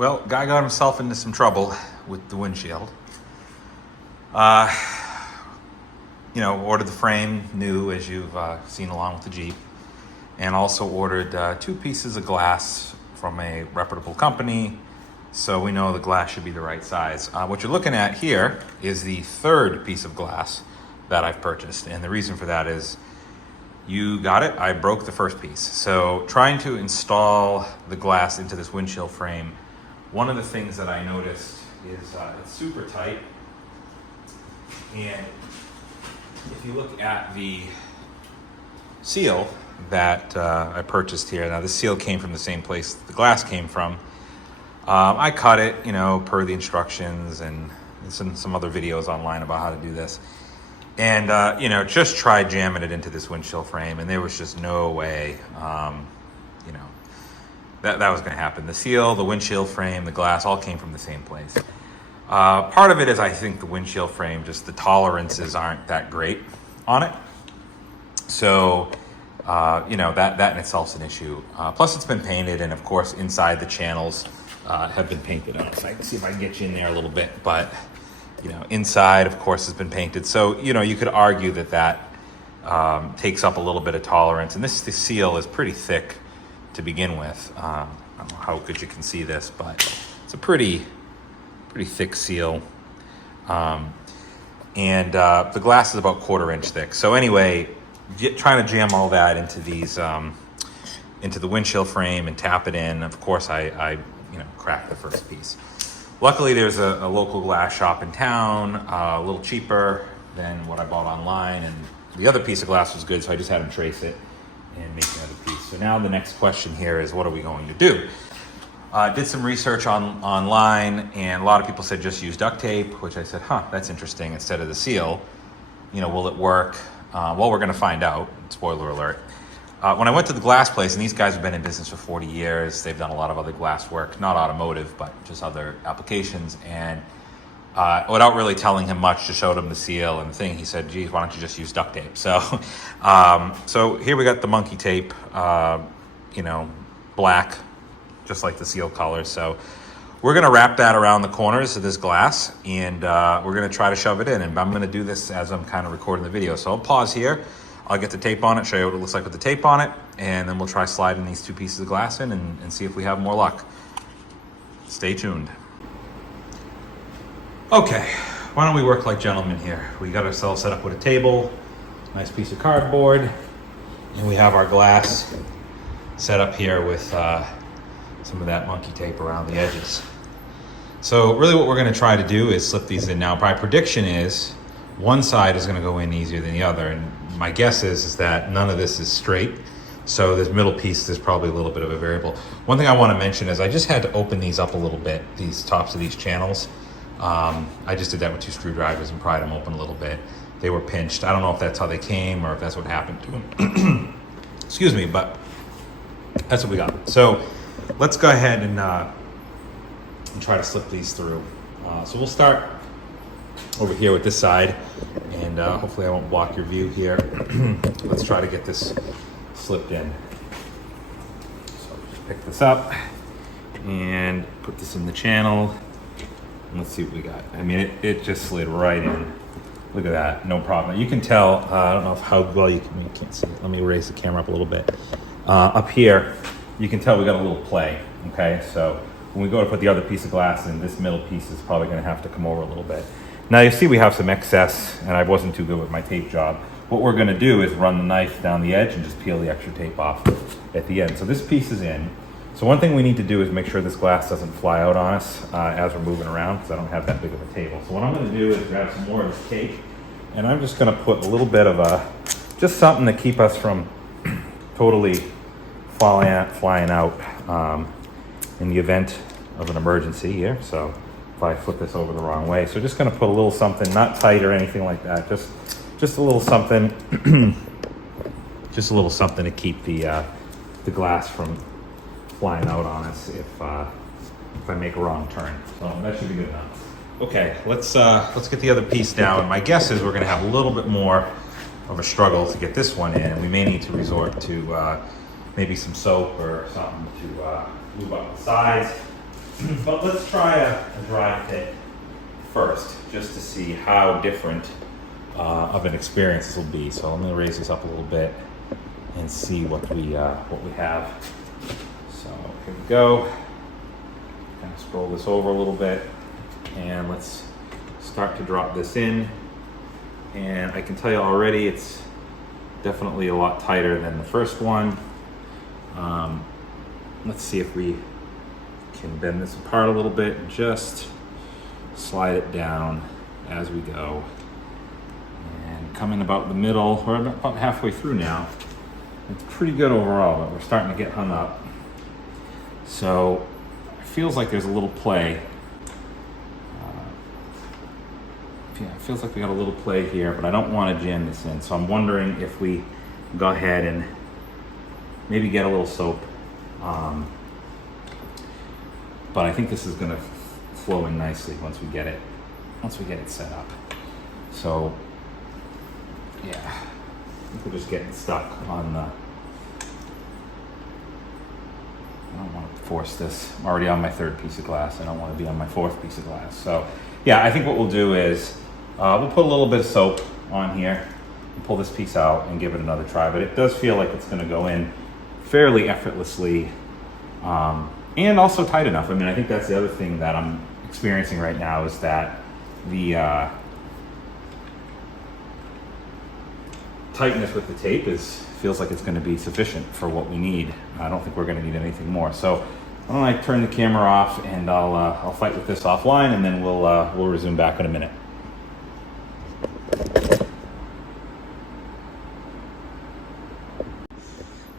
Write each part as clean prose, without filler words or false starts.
Well, guy got himself into some trouble with the windshield. Ordered the frame new, as you've seen along with the Jeep, and also ordered 2 pieces of glass from a reputable company, so we know the glass should be the right size. What you're looking at here is the 3rd piece of glass that I've purchased, and the reason for that is, you got it, I broke the 1st piece. So trying to install the glass into this windshield frame, one of the things that I noticed is it's super tight, and if you look at the seal that I purchased here, now this seal came from the same place the glass came from. I cut it, per the instructions, and some other videos online about how to do this. And, just tried jamming it into this windshield frame, and there was just no way, that was going to happen. The seal, the windshield frame, the glass all came from the same place. Part of it is, I think, the windshield frame, just the tolerances aren't that great on it. So, that in itself is an issue. Plus, it's been painted, and of course, inside the channels have been painted. I can see if I can get you in there a little bit, but inside, of course, has been painted. So, you could argue that takes up a little bit of tolerance. And this seal is pretty thick to begin with. I don't know how good you can see this, but it's a pretty thick seal. And the glass is about 1/4 inch thick. So anyway, trying to jam all that into these, into the windshield frame and tap it in. Of course, I cracked the 1st piece. Luckily, there's a local glass shop in town, a little cheaper than what I bought online, and the other piece of glass was good, so I just had them trace it and make another piece. So now the next question here is, what are we going to do? Did some research online, and a lot of people said just use duct tape, which I said, that's interesting, instead of the seal. Will it work? Well, we're going to find out. Spoiler alert. When I went to the glass place, and these guys have been in business for 40 years, they've done a lot of other glass work, not automotive, but just other applications. And without really telling him much, just showed him the seal and the thing, he said, geez, why don't you just use duct tape? So, so here we got the monkey tape, black, just like the seal color. So we're going to wrap that around the corners of this glass, and we're going to try to shove it in. And I'm going to do this as I'm kind of recording the video. So I'll pause here. I'll get the tape on it, show you what it looks like with the tape on it, and then we'll try sliding these 2 pieces of glass in and see if we have more luck. Stay tuned. Okay, why don't we work like gentlemen here? We got ourselves set up with a table, nice piece of cardboard, and we have our glass set up here with some of that monkey tape around the edges. So really what we're going to try to do is slip these in. Now, my prediction is one side is going to go in easier than the other, and my guess is that none of this is straight, so this middle piece is probably a little bit of a variable. One thing I want to mention is I just had to open these up a little bit, these tops of these channels. I just did that with 2 screwdrivers and pried them open a little bit. They were pinched. I don't know if that's how they came or if that's what happened to them. Excuse me, but that's what we got. So let's go ahead and try to slip these through. So we'll start over here with this side, and hopefully I won't block your view here. Let's try to get this slipped in. So just pick this up and put this in the channel, and let's see what we got. I mean, it just slid right in. Look at that, no problem. You can tell, I don't know how well you can't see it. Let me raise the camera up a little bit. Up here, you can tell we got a little play, okay? So when we go to put the other piece of glass in, this middle piece is probably gonna have to come over a little bit. Now you see we have some excess, and I wasn't too good with my tape job. What we're gonna do is run the knife down the edge and just peel the extra tape off at the end. So this piece is in. So one thing we need to do is make sure this glass doesn't fly out on us as we're moving around, because I don't have that big of a table. So what I'm gonna do is grab some more of this tape, and I'm just gonna put a little bit of just something to keep us from totally flying out in the event of an emergency here. So if I flip this over the wrong way. So just gonna put a little something, not tight or anything like that, just a little something, just a little something to keep the glass from flying out on us if I make a wrong turn. So that should be good enough. Okay, let's get the other piece down. My guess is we're gonna have a little bit more of a struggle to get this one in. We may need to resort to maybe some soap or something to lube up the sides. But let's try a dry fit first, just to see how different of an experience this will be. So let me raise this up a little bit and see what we have. So here we go. Kind of scroll this over a little bit, and let's start to drop this in. And I can tell you already, it's definitely a lot tighter than the first one. Let's see if we can bend this apart a little bit and just slide it down as we go. And coming about the middle, we're about halfway through now. It's pretty good overall, but we're starting to get hung up. So it feels like there's a little play. Yeah, it feels like we got a little play here, but I don't want to jam this in. So I'm wondering if we go ahead and maybe get a little soap. But I think this is going to flow in nicely once we get it set up. So yeah, I think we're just getting stuck on the. I don't want to force this. I'm already on my third piece of glass. I don't want to be on my fourth piece of glass. So yeah, I think what we'll do is we'll put a little bit of soap on here and pull this piece out and give it another try. But it does feel like it's going to go in fairly effortlessly and also tight enough. I mean, I think that's the other thing that I'm experiencing right now is that the tightness with the tape feels like it's going to be sufficient for what we need. I don't think we're going to need anything more. So why don't I turn the camera off, and I'll fight with this offline, and then we'll resume back in a minute.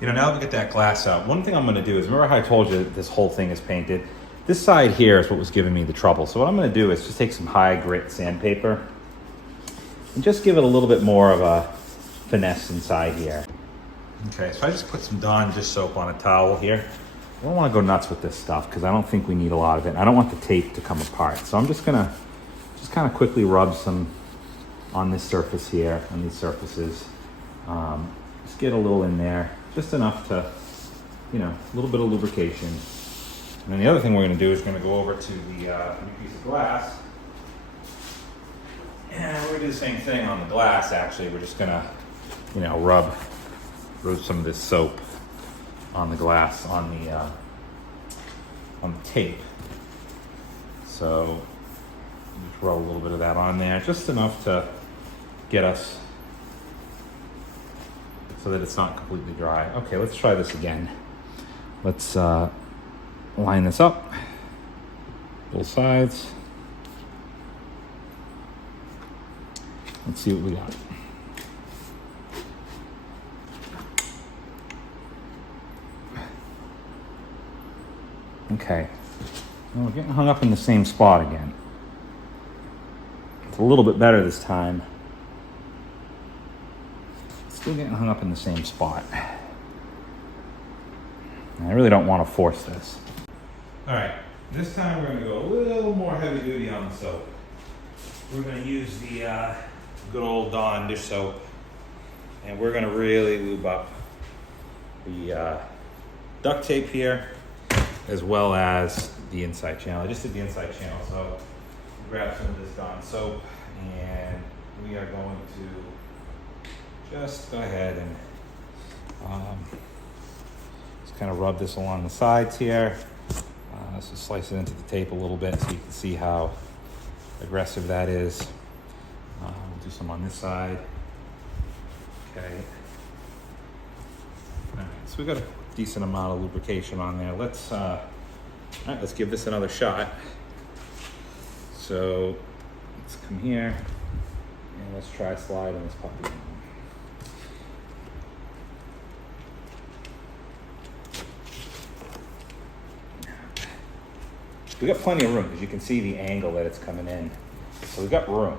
You know, now that we get that glass out, one thing I'm going to do is, remember how I told you this whole thing is painted? This side here is what was giving me the trouble. So what I'm going to do is just take some high grit sandpaper and just give it a little bit more of a finesse inside here. Okay, so I just put some Dawn dish soap on a towel here. I don't want to go nuts with this stuff because I don't think we need a lot of it. I don't want the tape to come apart. So I'm just going to kind of quickly rub some on this surface here, on these surfaces. Just get a little in there. Just enough to, you know, a little bit of lubrication. And then the other thing we're going to do is we're going to go over to the new piece of glass. And we're going to do the same thing on the glass, actually. We're just going to, you know, rub some of this soap on the glass, on the tape. So just rub a little bit of that on there, just enough to get us so that it's not completely dry. Okay, let's try this again. Let's line this up, both sides. Let's see what we got. Okay, well, we're getting hung up in the same spot again. It's a little bit better this time. Still getting hung up in the same spot. I really don't want to force this. All right, this time we're going to go a little more heavy duty on the soap. We're going to use the good old Dawn dish soap, and we're going to really lube up the duct tape here, as well as the inside channel. I just did the inside channel, so grab some of this Dawn soap, and we are going to just go ahead and just kind of rub this along the sides here. Let's just slice it into the tape a little bit so you can see how aggressive that is. We'll do some on this side. Okay. All right, so we got a decent amount of lubrication on there. Let's all right, let's give this another shot. So let's come here and let's try sliding this puppy in. We got plenty of room, because you can see the angle that it's coming in. So we got room.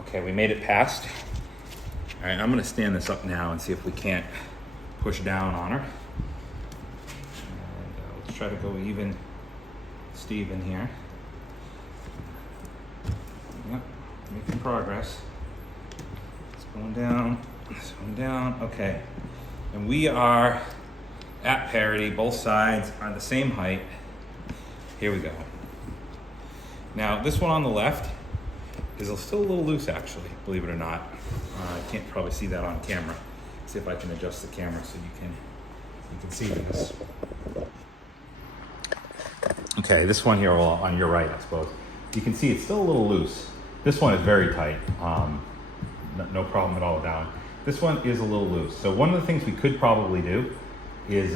Okay, we made it past. All right, I'm gonna stand this up now and see if we can't push down on her. And let's try to go even Steven here. Yep, making progress. It's going down, it's going down, okay. And we are at parity, both sides are the same height. here we go. Now this one on the left is still a little loose actually, believe it or not. I can't probably see that on camera. See if I can adjust the camera so you can see this. Okay, this one here on your right, I suppose. You can see it's still a little loose. This one is very tight. No problem at all down. This one is a little loose. So one of the things we could probably do is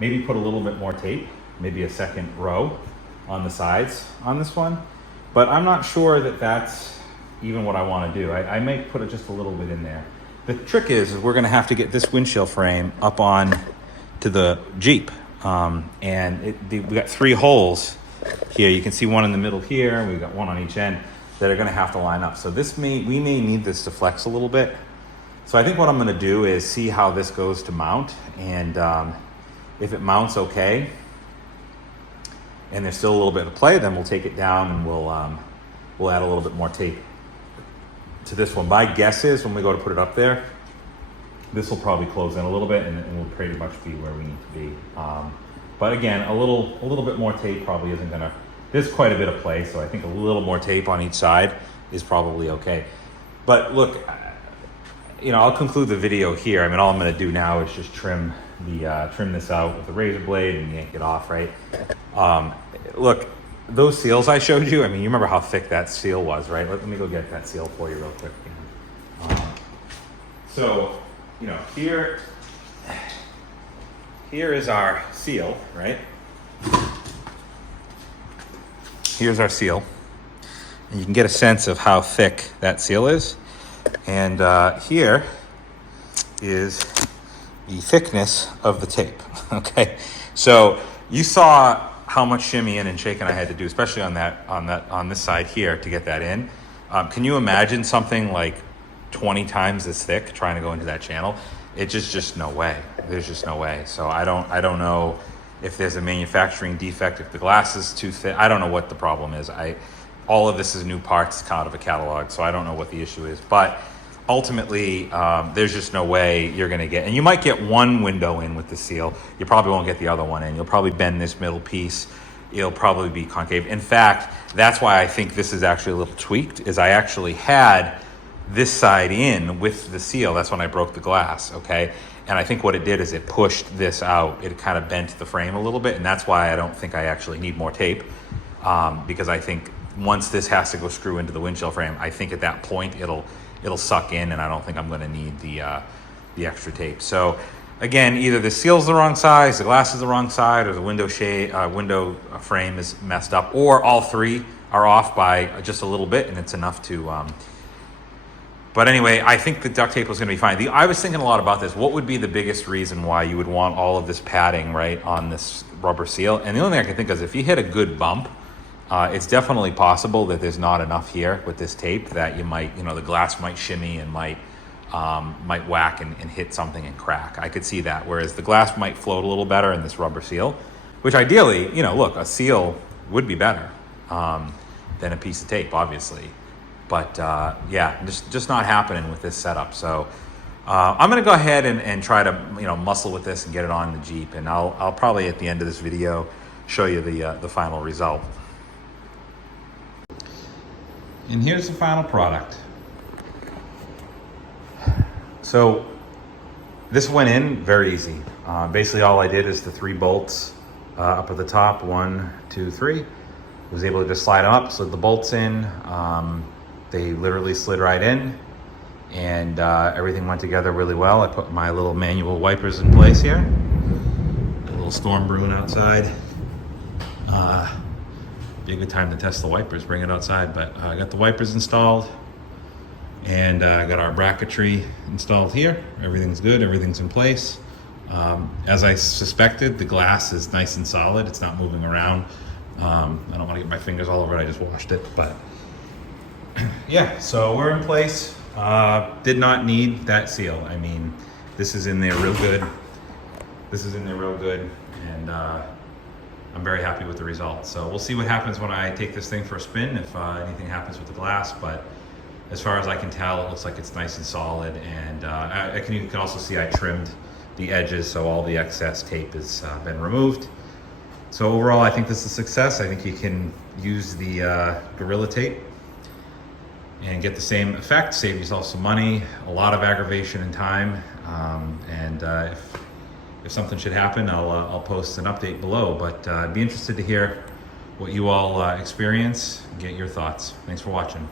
maybe put a little bit more tape, maybe a second row on the sides on this one. But I'm not sure that that's even what I want to do. I might put just a little bit in there. The trick is we're going to have to get this windshield frame up on to the Jeep. We got 3 holes here. You can see one in the middle here. We've got one on each end that are going to have to line up. So we may need this to flex a little bit. So I think what I'm going to do is see how this goes to mount, and if it mounts okay, and there's still a little bit of play, then we'll take it down and we'll add a little bit more tape to this one. My guess is when we go to put it up there, this will probably close in a little bit, and we'll pretty much be where we need to be. But again, a little bit more tape probably isn't gonna. There's quite a bit of play, so I think a little more tape on each side is probably okay. But look, I'll conclude the video here. I mean, all I'm gonna do now is just trim this out with a razor blade and yank it off, right? Look, those seals I showed you, I mean, you remember how thick that seal was, right? Let me go get that seal for you real quick. So, here is our seal, right? Here's our seal. And you can get a sense of how thick that seal is. And here is the thickness of the tape, okay? So you saw how much shimmying and shaking I had to do, especially on this side here to get that in. Can you imagine something like 20 times as thick trying to go into that channel? It's just no way. There's just no way. So I don't know if there's a manufacturing defect, if the glass is too thick. I don't know what the problem is. All of this is new parts out of a catalog, so I don't know what the issue is. But ultimately, there's just no way you're gonna get, and you might get one window in with the seal. You probably won't get the other one in. You'll probably bend this middle piece. It'll probably be concave. In fact, that's why I think this is actually a little tweaked, is I actually had this side in with the seal. That's when I broke the glass, okay? And I think what it did is it pushed this out. It kind of bent the frame a little bit, and that's why I don't think I actually need more tape, because I think once this has to go screw into the windshield frame, I think at that point it'll suck in, and I don't think I'm going to need the extra tape. So again, either the seal's the wrong size, the glass is the wrong side, or the window frame is messed up, or all 3 are off by just a little bit, and it's enough to. But anyway, I think the duct tape was going to be fine. I was thinking a lot about this. What would be the biggest reason why you would want all of this padding right on this rubber seal? And the only thing I can think of is if you hit a good bump, it's definitely possible that there's not enough here with this tape that you might, the glass might shimmy and might whack and hit something and crack. I could see that. Whereas the glass might float a little better in this rubber seal, which ideally, look, a seal would be better than a piece of tape, obviously. But yeah, just not happening with this setup. So I'm gonna go ahead and try to muscle with this and get it on the Jeep, and I'll probably at the end of this video show you the final result. And here's the final product. So this went in very easy. Basically all I did is the 3 bolts up at the top, 1, 2, 3. Was able to just slide them up, slid the bolts in. They literally slid right in, and everything went together really well. I put my little manual wipers in place here. A little storm brewing outside. Be a good time to test the wipers, bring it outside. But I got the wipers installed, and I got our bracketry installed here. Everything's good, everything's in place. As I suspected, the glass is nice and solid. It's not moving around. I don't want to get my fingers all over it. I just washed it, but yeah, so we're in place. Did not need that seal. I mean, this is in there real good. And I'm very happy with the results. So we'll see what happens when I take this thing for a spin, if anything happens with the glass. But as far as I can tell, it looks like it's nice and solid. And you can also see I trimmed the edges, so all the excess tape has been removed. So overall, I think this is a success. I think you can use the Gorilla Tape and get the same effect, save yourself some money, a lot of aggravation and time. If something should happen, I'll post an update below. But I'd be interested to hear what you all experience and get your thoughts. Thanks for watching.